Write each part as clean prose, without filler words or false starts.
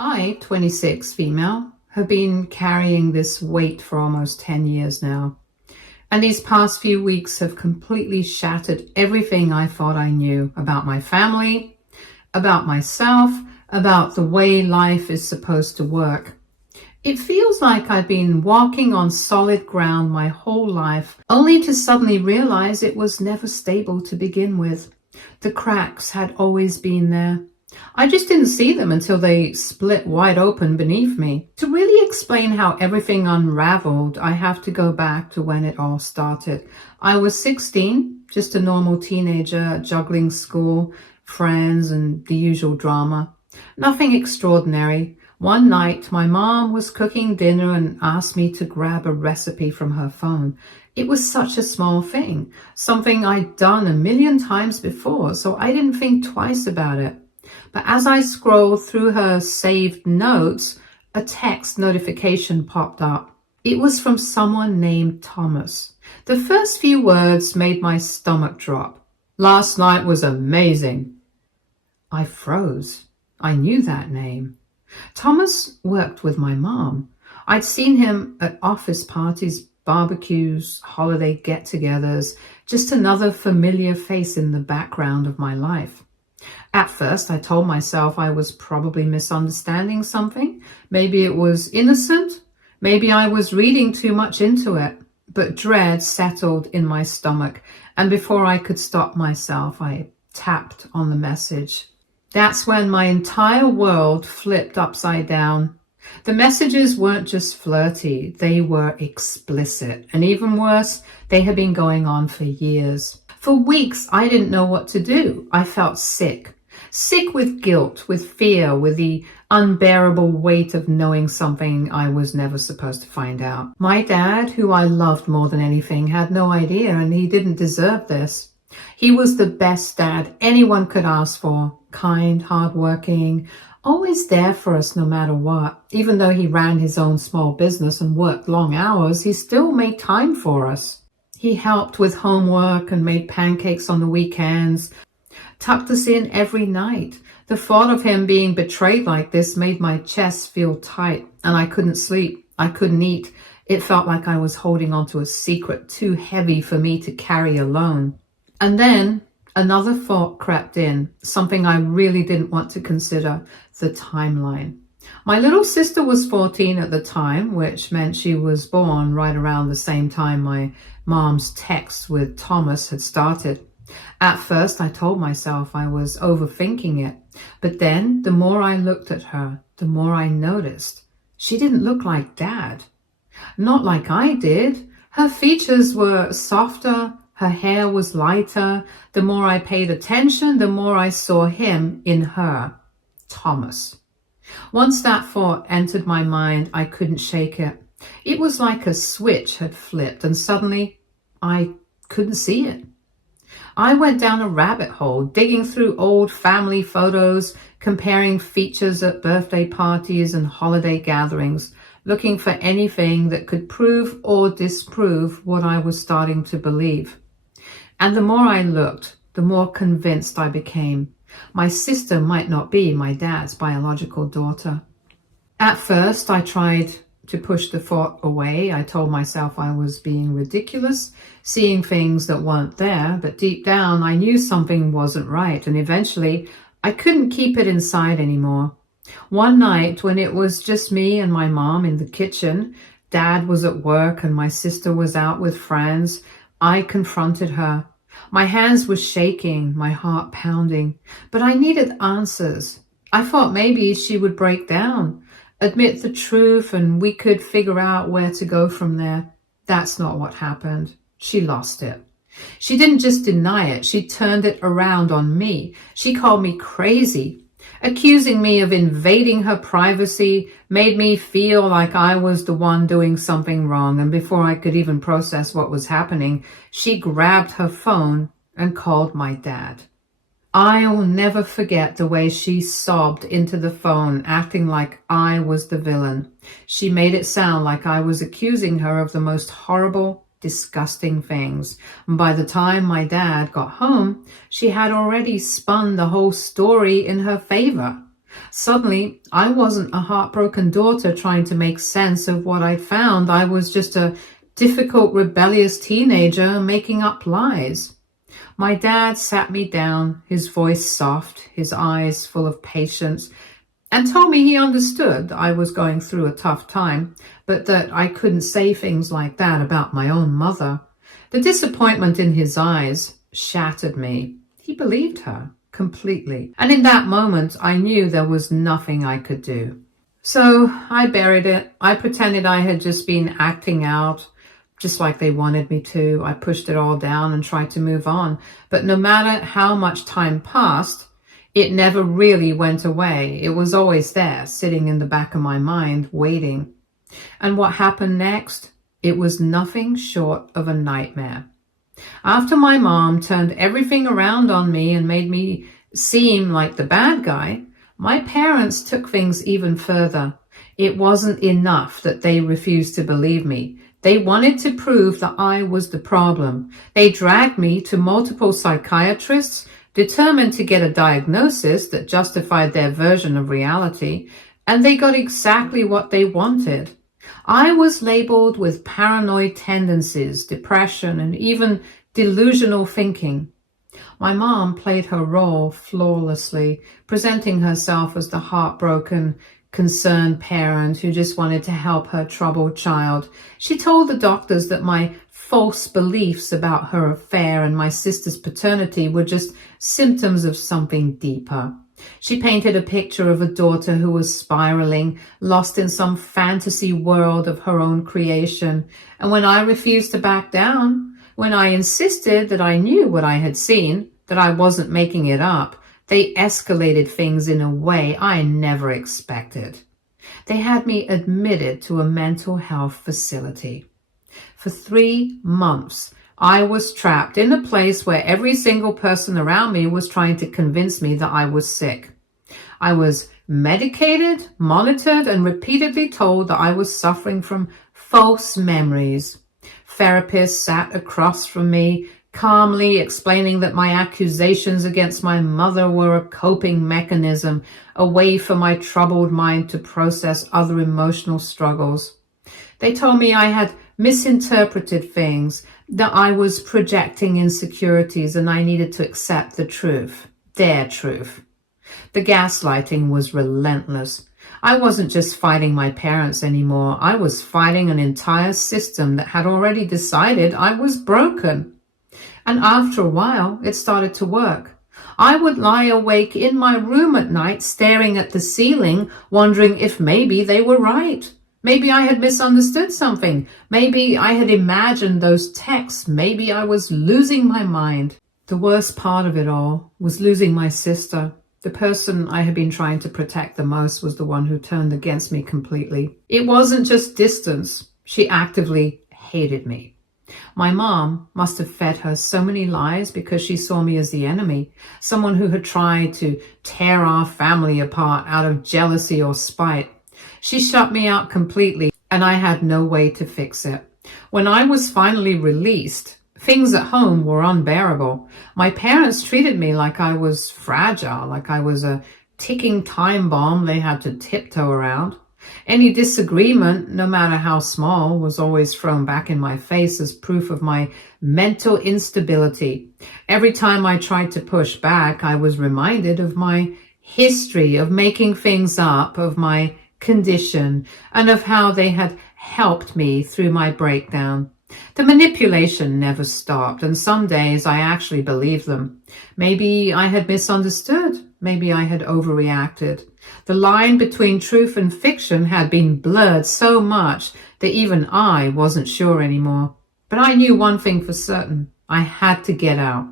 I, 26 female, have been carrying this weight for almost 10 years now. And these past few weeks have completely shattered everything I thought I knew about my family, about myself, about the way life is supposed to work. It feels like I've been walking on solid ground my whole life, only to suddenly realize it was never stable to begin with. The cracks had always been there. I just didn't see them until they split wide open beneath me. To really explain how everything unraveled, I have to go back to when it all started. I was 16, just a normal teenager, juggling school, friends, and the usual drama. Nothing extraordinary. One night, my mom was cooking dinner and asked me to grab a recipe from her phone. It was such a small thing, something I'd done a million times before, so I didn't think twice about it. But as I scrolled through her saved notes, a text notification popped up. It was from someone named Thomas. The first few words made my stomach drop. "Last night was amazing." I froze. I knew that name. Thomas worked with my mom. I'd seen him at office parties, barbecues, holiday get-togethers, just another familiar face in the background of my life. At first, I told myself I was probably misunderstanding something. Maybe it was innocent. Maybe I was reading too much into it. But dread settled in my stomach, and before I could stop myself, I tapped on the message. That's when my entire world flipped upside down. The messages weren't just flirty, they were explicit. And even worse, they had been going on for years. For weeks, I didn't know what to do. I felt sick. Sick with guilt, with fear, with the unbearable weight of knowing something I was never supposed to find out. My dad, who I loved more than anything, had no idea, and he didn't deserve this. He was the best dad anyone could ask for. Kind, hardworking, always there for us no matter what. Even though he ran his own small business and worked long hours, he still made time for us. He helped with homework and made pancakes on the weekends, tucked us in every night. The thought of him being betrayed like this made my chest feel tight, and I couldn't sleep. I couldn't eat. It felt like I was holding onto a secret too heavy for me to carry alone. And then another thought crept in, something I really didn't want to consider: the timeline. My little sister was 14 at the time, which meant she was born right around the same time my mom's text with Thomas had started. At first, I told myself I was overthinking it, but then the more I looked at her, the more I noticed she didn't look like Dad. Not like I did. Her features were softer, her hair was lighter. The more I paid attention, the more I saw him in her, Thomas. Once that thought entered my mind, I couldn't shake it. It was like a switch had flipped, and suddenly I couldn't see it. I went down a rabbit hole, digging through old family photos, comparing features at birthday parties and holiday gatherings, looking for anything that could prove or disprove what I was starting to believe. And the more I looked, the more convinced I became. My sister might not be my dad's biological daughter. At first, I tried to push the thought away. I told myself I was being ridiculous, seeing things that weren't there, but deep down I knew something wasn't right, and eventually I couldn't keep it inside anymore. One night, when it was just me and my mom in the kitchen, Dad was at work and my sister was out with friends, I confronted her. My hands were shaking, my heart pounding, but I needed answers. I thought maybe she would break down, admit the truth, and we could figure out where to go from there. That's not what happened. She lost it. She didn't just deny it, she turned it around on me. She called me crazy, accusing me of invading her privacy, made me feel like I was the one doing something wrong. And before I could even process what was happening, she grabbed her phone and called my dad. I'll never forget the way she sobbed into the phone, acting like I was the villain. She made it sound like I was accusing her of the most horrible, disgusting things. And by the time my dad got home, she had already spun the whole story in her favor. Suddenly, I wasn't a heartbroken daughter trying to make sense of what I'd found. I was just a difficult, rebellious teenager making up lies. My dad sat me down, his voice soft, his eyes full of patience, and told me he understood I was going through a tough time, but that I couldn't say things like that about my own mother. The disappointment in his eyes shattered me. He believed her completely. And in that moment, I knew there was nothing I could do. So I buried it. I pretended I had just been acting out, just like they wanted me to. I pushed it all down and tried to move on. But no matter how much time passed, it never really went away. It was always there, sitting in the back of my mind, waiting. And what happened next? It was nothing short of a nightmare. After my mom turned everything around on me and made me seem like the bad guy, my parents took things even further. It wasn't enough that they refused to believe me. They wanted to prove that I was the problem. They dragged me to multiple psychiatrists, determined to get a diagnosis that justified their version of reality, and they got exactly what they wanted. I was labeled with paranoid tendencies, depression, and even delusional thinking. My mom played her role flawlessly, presenting herself as the heartbroken, concerned parent who just wanted to help her troubled child. She told the doctors that my false beliefs about her affair and my sister's paternity were just symptoms of something deeper. She painted a picture of a daughter who was spiraling, lost in some fantasy world of her own creation. And when I refused to back down, when I insisted that I knew what I had seen, that I wasn't making it up, they escalated things in a way I never expected. They had me admitted to a mental health facility. For 3 months, I was trapped in a place where every single person around me was trying to convince me that I was sick. I was medicated, monitored, and repeatedly told that I was suffering from false memories. Therapists sat across from me, calmly explaining that my accusations against my mother were a coping mechanism, a way for my troubled mind to process other emotional struggles. They told me I had misinterpreted things, that I was projecting insecurities and I needed to accept the truth, their truth. The gaslighting was relentless. I wasn't just fighting my parents anymore. I was fighting an entire system that had already decided I was broken. And after a while, it started to work. I would lie awake in my room at night, staring at the ceiling, wondering if maybe they were right. Maybe I had misunderstood something. Maybe I had imagined those texts. Maybe I was losing my mind. The worst part of it all was losing my sister. The person I had been trying to protect the most was the one who turned against me completely. It wasn't just distance. She actively hated me. My mom must have fed her so many lies because she saw me as the enemy, someone who had tried to tear our family apart out of jealousy or spite. She shut me out completely, and I had no way to fix it. When I was finally released, things at home were unbearable. My parents treated me like I was fragile, like I was a ticking time bomb they had to tiptoe around. Any disagreement, no matter how small, was always thrown back in my face as proof of my mental instability. Every time I tried to push back, I was reminded of my history of making things up, of my condition, and of how they had helped me through my breakdown. The manipulation never stopped, and some days I actually believed them. Maybe I had misunderstood. Maybe I had overreacted. The line between truth and fiction had been blurred so much that even I wasn't sure anymore. But I knew one thing for certain. I had to get out.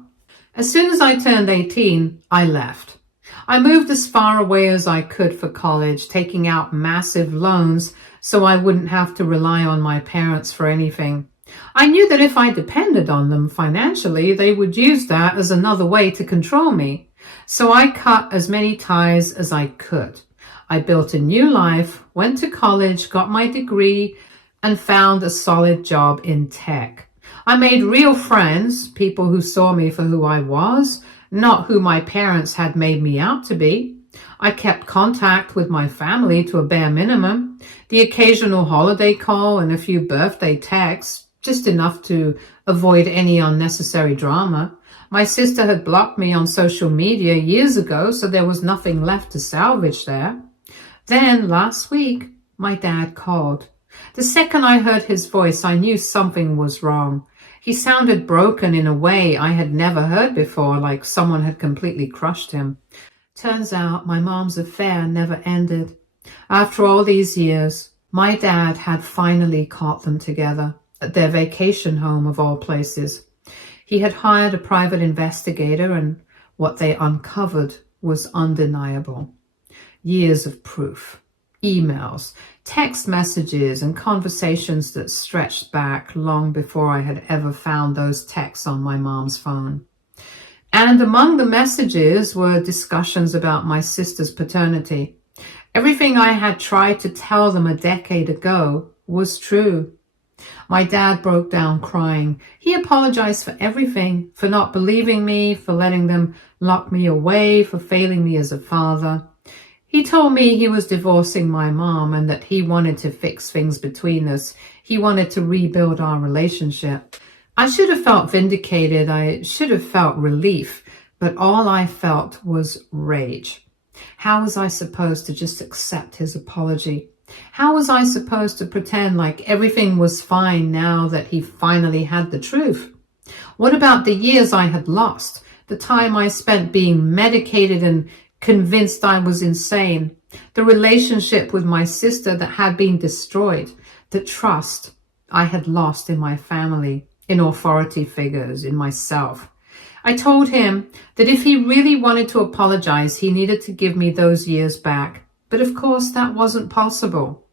As soon as I turned 18, I left. I moved as far away as I could for college, taking out massive loans so I wouldn't have to rely on my parents for anything. I knew that if I depended on them financially, they would use that as another way to control me. So I cut as many ties as I could. I built a new life, went to college, got my degree, and found a solid job in tech. I made real friends, people who saw me for who I was, not who my parents had made me out to be. I kept contact with my family to a bare minimum, the occasional holiday call and a few birthday texts, just enough to avoid any unnecessary drama. My sister had blocked me on social media years ago, so there was nothing left to salvage there. Then, last week, my dad called. The second I heard his voice, I knew something was wrong. He sounded broken in a way I had never heard before, like someone had completely crushed him. Turns out my mom's affair never ended. After all these years, my dad had finally caught them together at their vacation home of all places. He had hired a private investigator, and what they uncovered was undeniable. Years of proof, emails, text messages, and conversations that stretched back long before I had ever found those texts on my mom's phone. And among the messages were discussions about my sister's paternity. Everything I had tried to tell them a decade ago was true. My dad broke down crying. He apologized for everything, for not believing me, for letting them lock me away, for failing me as a father. He told me he was divorcing my mom and that he wanted to fix things between us. He wanted to rebuild our relationship. I should have felt vindicated. I should have felt relief, but all I felt was rage. How was I supposed to just accept his apology? How was I supposed to pretend like everything was fine now that he finally had the truth? What about the years I had lost? The time I spent being medicated and convinced I was insane? The relationship with my sister that had been destroyed? The trust I had lost in my family, in authority figures, in myself? I told him that if he really wanted to apologize, he needed to give me those years back. But of course, that wasn't possible.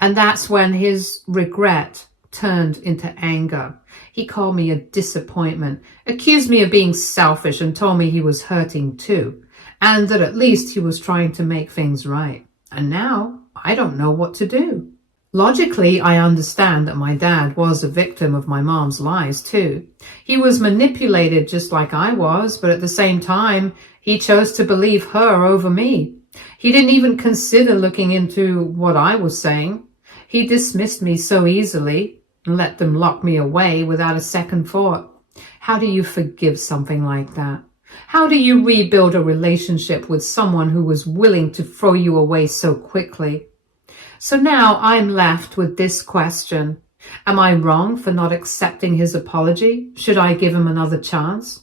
And that's when his regret turned into anger. He called me a disappointment, accused me of being selfish, and told me he was hurting too, and that at least he was trying to make things right. And now I don't know what to do. Logically, I understand that my dad was a victim of my mom's lies too. He was manipulated just like I was, but at the same time, he chose to believe her over me. He didn't even consider looking into what I was saying. He dismissed me so easily and let them lock me away without a second thought. How do you forgive something like that? How do you rebuild a relationship with someone who was willing to throw you away so quickly? So now I'm left with this question. Am I wrong for not accepting his apology? Should I give him another chance?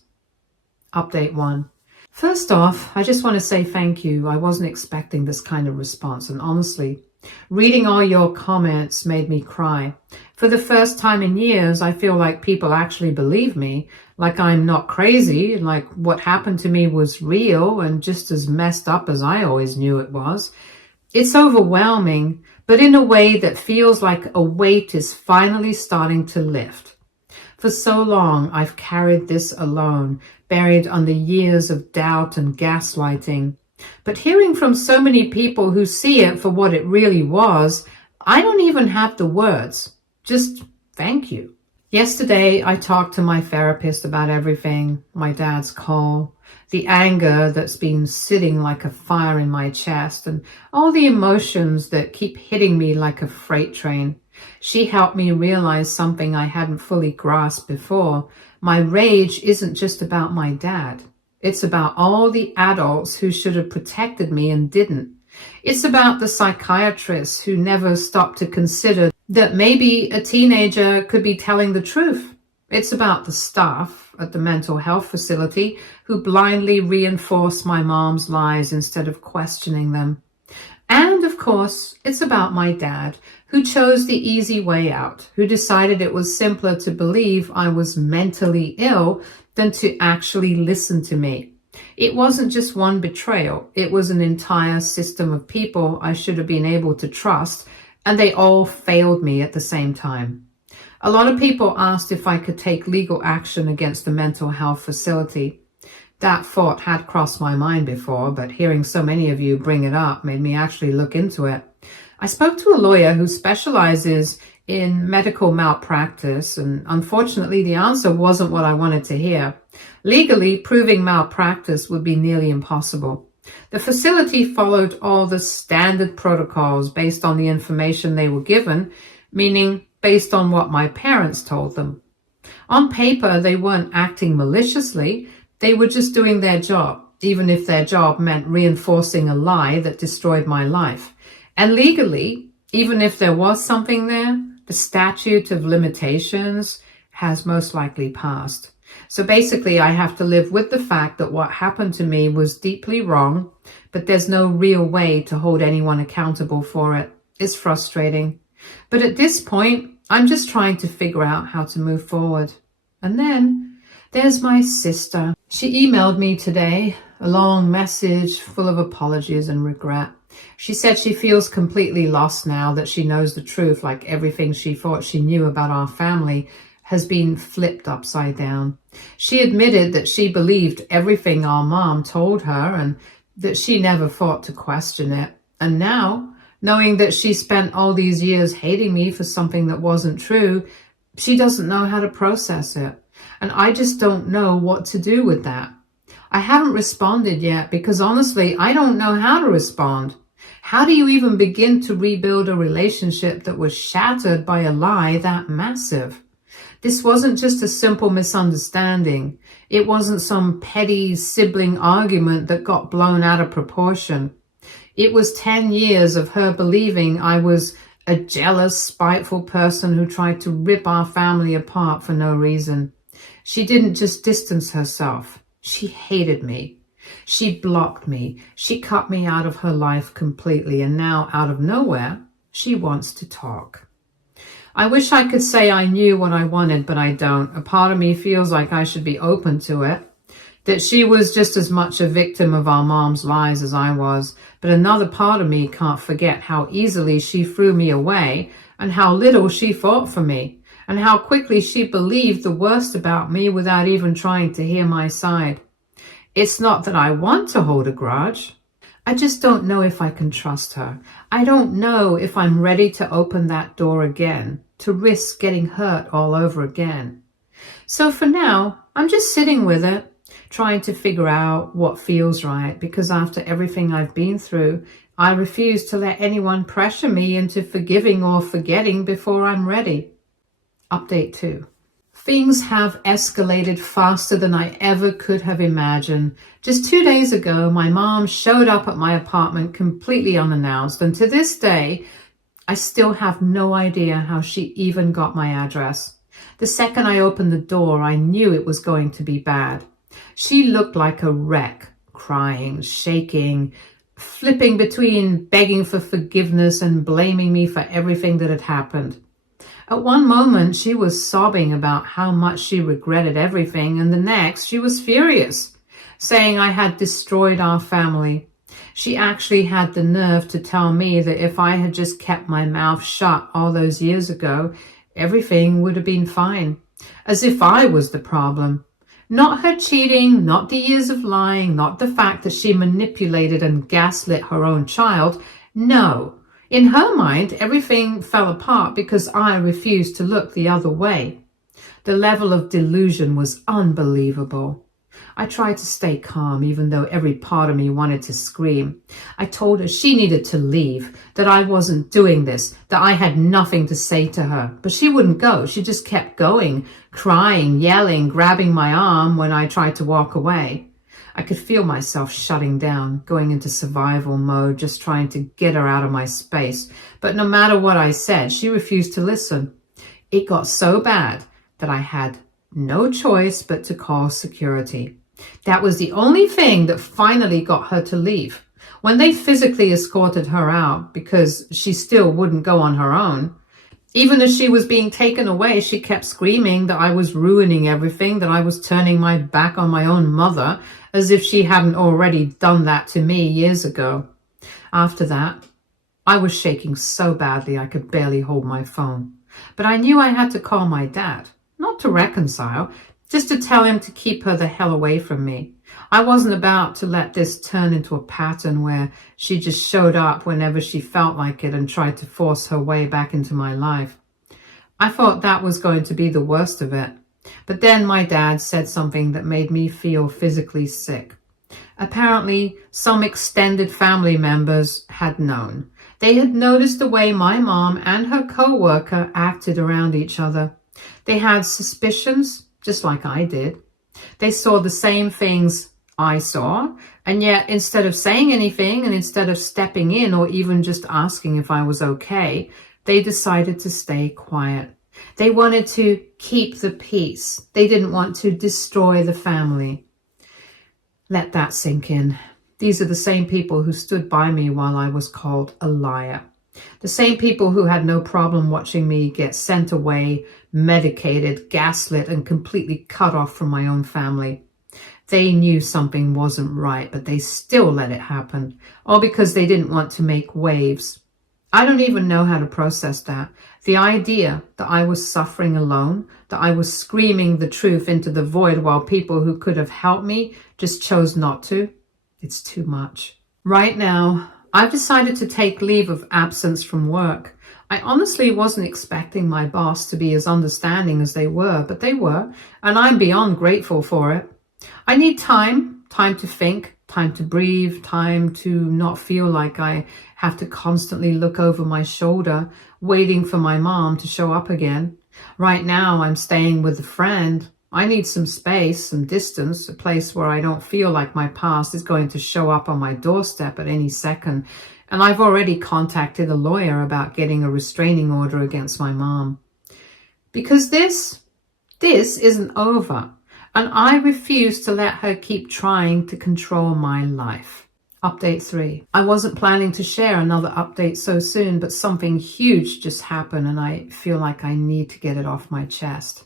Update 1. First off, I just want to say thank you. I wasn't expecting this kind of response, and honestly, reading all your comments made me cry. For the first time in years, I feel like people actually believe me, like I'm not crazy, like what happened to me was real and just as messed up as I always knew it was. It's overwhelming, but in a way that feels like a weight is finally starting to lift. For so long, I've carried this alone, buried under years of doubt and gaslighting. But hearing from so many people who see it for what it really was, I don't even have the words. Just thank you. Yesterday, I talked to my therapist about everything, my dad's call, the anger that's been sitting like a fire in my chest, and all the emotions that keep hitting me like a freight train. She helped me realize something I hadn't fully grasped before. My rage isn't just about my dad. It's about all the adults who should have protected me and didn't. It's about the psychiatrists who never stopped to consider that maybe a teenager could be telling the truth. It's about the staff at the mental health facility who blindly reinforced my mom's lies instead of questioning them. And of course, it's about my dad, who chose the easy way out, who decided it was simpler to believe I was mentally ill than to actually listen to me. It wasn't just one betrayal. It was an entire system of people I should have been able to trust, and they all failed me at the same time. A lot of people asked if I could take legal action against the mental health facility. That thought had crossed my mind before, but hearing so many of you bring it up made me actually look into it. I spoke to a lawyer who specializes in medical malpractice, and unfortunately the answer wasn't what I wanted to hear. Legally, proving malpractice would be nearly impossible. The facility followed all the standard protocols based on the information they were given, meaning based on what my parents told them. On paper, they weren't acting maliciously, they were just doing their job, even if their job meant reinforcing a lie that destroyed my life. And legally, even if there was something there, the statute of limitations has most likely passed. So basically, I have to live with the fact that what happened to me was deeply wrong, but there's no real way to hold anyone accountable for it. It's frustrating. But at this point, I'm just trying to figure out how to move forward. And then there's my sister. She emailed me today, a long message full of apologies and regret. She said she feels completely lost now that she knows the truth, like everything she thought she knew about our family has been flipped upside down. She admitted that she believed everything our mom told her and that she never thought to question it. And now, knowing that she spent all these years hating me for something that wasn't true, she doesn't know how to process it. And I just don't know what to do with that. I haven't responded yet because honestly, I don't know how to respond. How do you even begin to rebuild a relationship that was shattered by a lie that massive? This wasn't just a simple misunderstanding. It wasn't some petty sibling argument that got blown out of proportion. It was 10 years of her believing I was a jealous, spiteful person who tried to rip our family apart for no reason. She didn't just distance herself. She hated me. She blocked me. She cut me out of her life completely. And now, out of nowhere, she wants to talk. I wish I could say I knew what I wanted, but I don't. A part of me feels like I should be open to it, that she was just as much a victim of our mom's lies as I was. But another part of me can't forget how easily she threw me away and how little she fought for me and how quickly she believed the worst about me without even trying to hear my side. It's not that I want to hold a grudge. I just don't know if I can trust her. I don't know if I'm ready to open that door again, to risk getting hurt all over again. So for now, I'm just sitting with it, trying to figure out what feels right, because after everything I've been through, I refuse to let anyone pressure me into forgiving or forgetting before I'm ready. Update 2. Things have escalated faster than I ever could have imagined. Just 2 days ago, my mom showed up at my apartment completely unannounced, and to this day, I still have no idea how she even got my address. The second I opened the door, I knew it was going to be bad. She looked like a wreck, crying, shaking, flipping between begging for forgiveness and blaming me for everything that had happened. At one moment, she was sobbing about how much she regretted everything, and the next, she was furious, saying I had destroyed our family. She actually had the nerve to tell me that if I had just kept my mouth shut all those years ago, everything would have been fine, as if I was the problem. Not her cheating, not the years of lying, not the fact that she manipulated and gaslit her own child. No. In her mind, everything fell apart because I refused to look the other way. The level of delusion was unbelievable. I tried to stay calm, even though every part of me wanted to scream. I told her she needed to leave, that I wasn't doing this, that I had nothing to say to her. But she wouldn't go. She just kept going, crying, yelling, grabbing my arm when I tried to walk away. I could feel myself shutting down, going into survival mode, just trying to get her out of my space. But no matter what I said, she refused to listen. It got so bad that I had no choice but to call security. That was the only thing that finally got her to leave. When they physically escorted her out, because she still wouldn't go on her own, even as she was being taken away, she kept screaming that I was ruining everything, that I was turning my back on my own mother, as if she hadn't already done that to me years ago. After that, I was shaking so badly I could barely hold my phone. But I knew I had to call my dad, not to reconcile, just to tell him to keep her the hell away from me. I wasn't about to let this turn into a pattern where she just showed up whenever she felt like it and tried to force her way back into my life. I thought that was going to be the worst of it. But then my dad said something that made me feel physically sick. Apparently, some extended family members had known. They had noticed the way my mom and her co-worker acted around each other. They had suspicions, just like I did. They saw the same things I saw, and yet instead of saying anything and instead of stepping in or even just asking if I was okay, they decided to stay quiet. They wanted to keep the peace. They didn't want to destroy the family. Let that sink in. These are the same people who stood by me while I was called a liar. The same people who had no problem watching me get sent away, medicated, gaslit, and completely cut off from my own family. They knew something wasn't right, but they still let it happen, all because they didn't want to make waves. I don't even know how to process that. The idea that I was suffering alone, that I was screaming the truth into the void while people who could have helped me just chose not to. It's too much. Right now, I've decided to take leave of absence from work. I honestly wasn't expecting my boss to be as understanding as they were, but they were, and I'm beyond grateful for it. I need time to think, time to breathe, time to not feel like I have to constantly look over my shoulder, waiting for my mom to show up again. Right now, I'm staying with a friend. I need some space, some distance, a place where I don't feel like my past is going to show up on my doorstep at any second. And I've already contacted a lawyer about getting a restraining order against my mom. Because this isn't over. And I refuse to let her keep trying to control my life. Update 3. I wasn't planning to share another update so soon, but something huge just happened and I feel like I need to get it off my chest.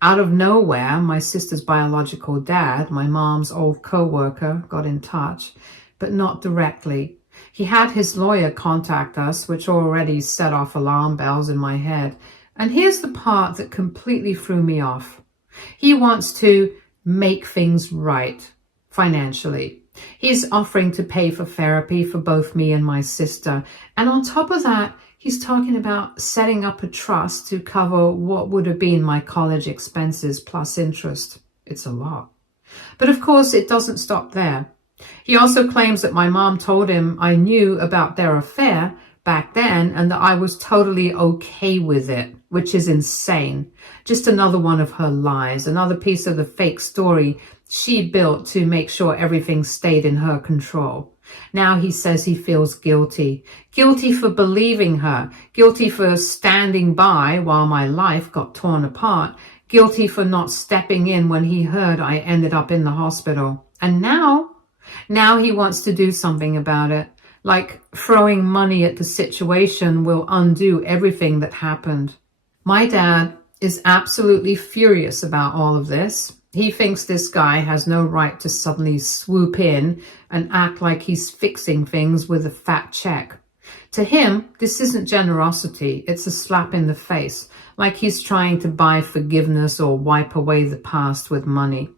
Out of nowhere, my sister's biological dad, my mom's old co-worker, got in touch, but not directly. He had his lawyer contact us, which already set off alarm bells in my head. And here's the part that completely threw me off. He wants to make things right financially. He's offering to pay for therapy for both me and my sister. And on top of that, he's talking about setting up a trust to cover what would have been my college expenses plus interest. It's a lot. But of course, it doesn't stop there. He also claims that my mom told him I knew about their affair back then and that I was totally okay with it, which is insane. Just another one of her lies, another piece of the fake story she built to make sure everything stayed in her control. Now he says he feels guilty. Guilty for believing her. Guilty for standing by while my life got torn apart. Guilty for not stepping in when he heard I ended up in the hospital. And now he wants to do something about it. Like throwing money at the situation will undo everything that happened. My dad is absolutely furious about all of this. He thinks this guy has no right to suddenly swoop in and act like he's fixing things with a fat check. To him, this isn't generosity, it's a slap in the face, like he's trying to buy forgiveness or wipe away the past with money.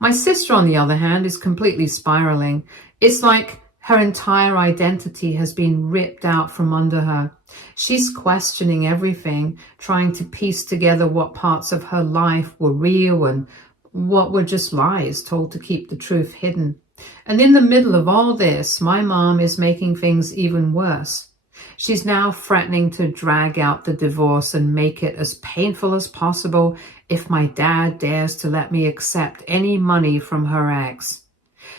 My sister, on the other hand, is completely spiraling. It's like her entire identity has been ripped out from under her. She's questioning everything, trying to piece together what parts of her life were real and what were just lies told to keep the truth hidden. And in the middle of all this, my mom is making things even worse. She's now threatening to drag out the divorce and make it as painful as possible if my dad dares to let me accept any money from her ex.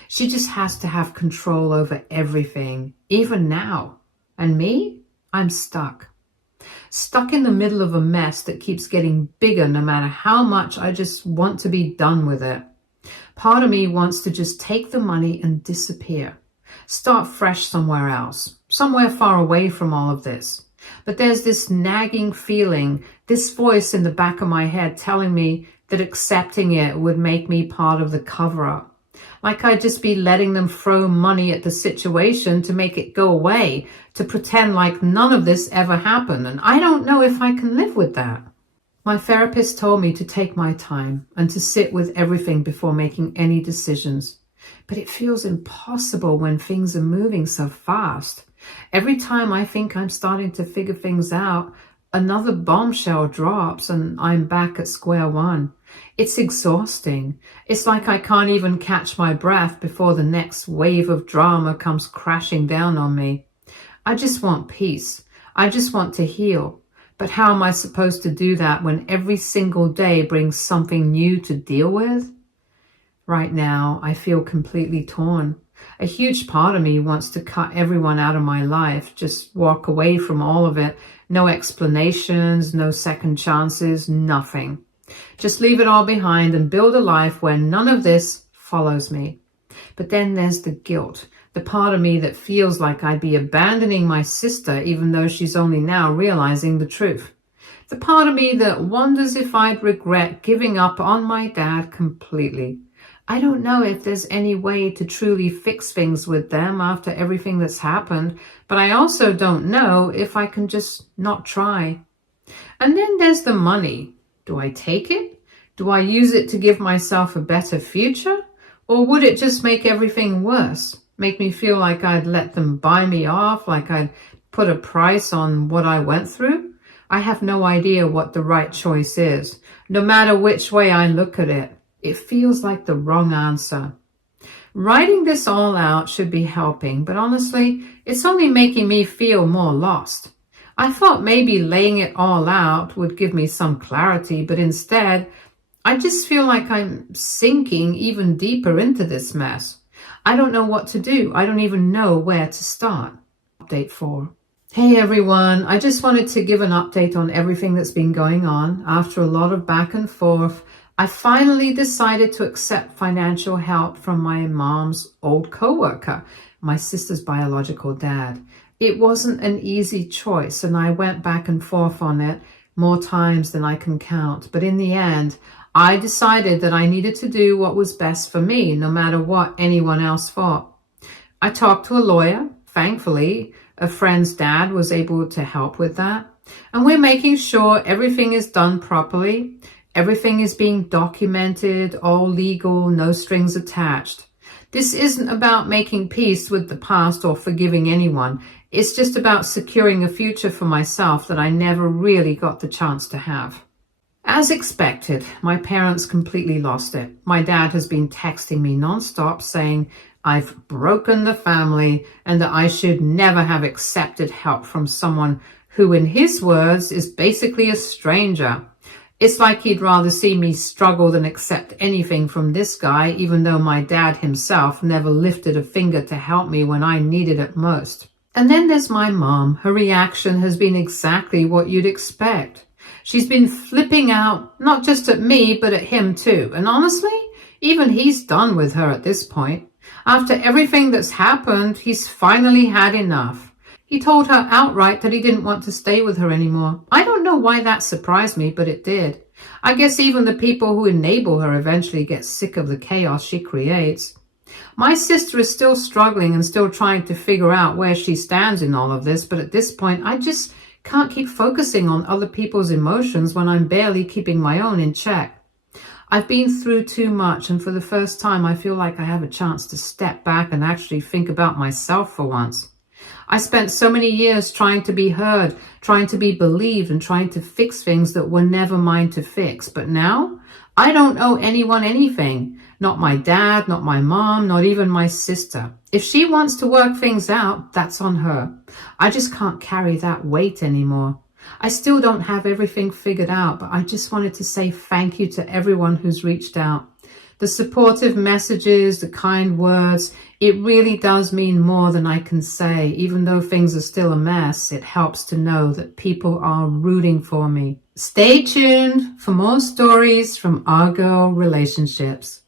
She just has to have control over everything, even now. And me? I'm stuck. Stuck in the middle of a mess that keeps getting bigger no matter how much I just want to be done with it. Part of me wants to just take the money and disappear. Start fresh somewhere else, somewhere far away from all of this. But there's this nagging feeling, this voice in the back of my head telling me that accepting it would make me part of the cover-up. Like I'd just be letting them throw money at the situation to make it go away, to pretend like none of this ever happened. And I don't know if I can live with that. My therapist told me to take my time and to sit with everything before making any decisions. But it feels impossible when things are moving so fast. Every time I think I'm starting to figure things out, another bombshell drops and I'm back at square one. It's exhausting. It's like I can't even catch my breath before the next wave of drama comes crashing down on me. I just want peace. I just want to heal. But how am I supposed to do that when every single day brings something new to deal with? Right now, I feel completely torn. A huge part of me wants to cut everyone out of my life, just walk away from all of it. No explanations, no second chances, nothing. Just leave it all behind and build a life where none of this follows me. But then there's the guilt, the part of me that feels like I'd be abandoning my sister even though she's only now realizing the truth. The part of me that wonders if I'd regret giving up on my dad completely. I don't know if there's any way to truly fix things with them after everything that's happened, but I also don't know if I can just not try. And then there's the money. Do I take it? Do I use it to give myself a better future? Or would it just make everything worse? Make me feel like I'd let them buy me off, like I'd put a price on what I went through? I have no idea what the right choice is. No matter which way I look at it, it feels like the wrong answer. Writing this all out should be helping, but honestly, it's only making me feel more lost. I thought maybe laying it all out would give me some clarity, but instead, I just feel like I'm sinking even deeper into this mess. I don't know what to do. I don't even know where to start. Update 4. Hey everyone, I just wanted to give an update on everything that's been going on. After a lot of back and forth, I finally decided to accept financial help from my mom's old coworker, my sister's biological dad. It wasn't an easy choice, and I went back and forth on it more times than I can count. But in the end, I decided that I needed to do what was best for me, no matter what anyone else thought. I talked to a lawyer. Thankfully, a friend's dad was able to help with that. And we're making sure everything is done properly. Everything is being documented, all legal, no strings attached. This isn't about making peace with the past or forgiving anyone. It's just about securing a future for myself that I never really got the chance to have. As expected, my parents completely lost it. My dad has been texting me nonstop saying I've broken the family and that I should never have accepted help from someone who, in his words, is basically a stranger. It's like he'd rather see me struggle than accept anything from this guy, even though my dad himself never lifted a finger to help me when I needed it most. And then there's my mom. Her reaction has been exactly what you'd expect. She's been flipping out, not just at me, but at him too. And honestly, even he's done with her at this point. After everything that's happened, he's finally had enough. He told her outright that he didn't want to stay with her anymore. I don't know why that surprised me, but it did. I guess even the people who enable her eventually get sick of the chaos she creates. My sister is still struggling and still trying to figure out where she stands in all of this, but at this point, I just can't keep focusing on other people's emotions when I'm barely keeping my own in check. I've been through too much, and for the first time, I feel like I have a chance to step back and actually think about myself for once. I spent so many years trying to be heard, trying to be believed, and trying to fix things that were never mine to fix. But now, I don't owe anyone anything. Not my dad, not my mom, not even my sister. If she wants to work things out, that's on her. I just can't carry that weight anymore. I still don't have everything figured out, but I just wanted to say thank you to everyone who's reached out. The supportive messages, the kind words, it really does mean more than I can say. Even though things are still a mess, it helps to know that people are rooting for me. Stay tuned for more stories from our girl relationships.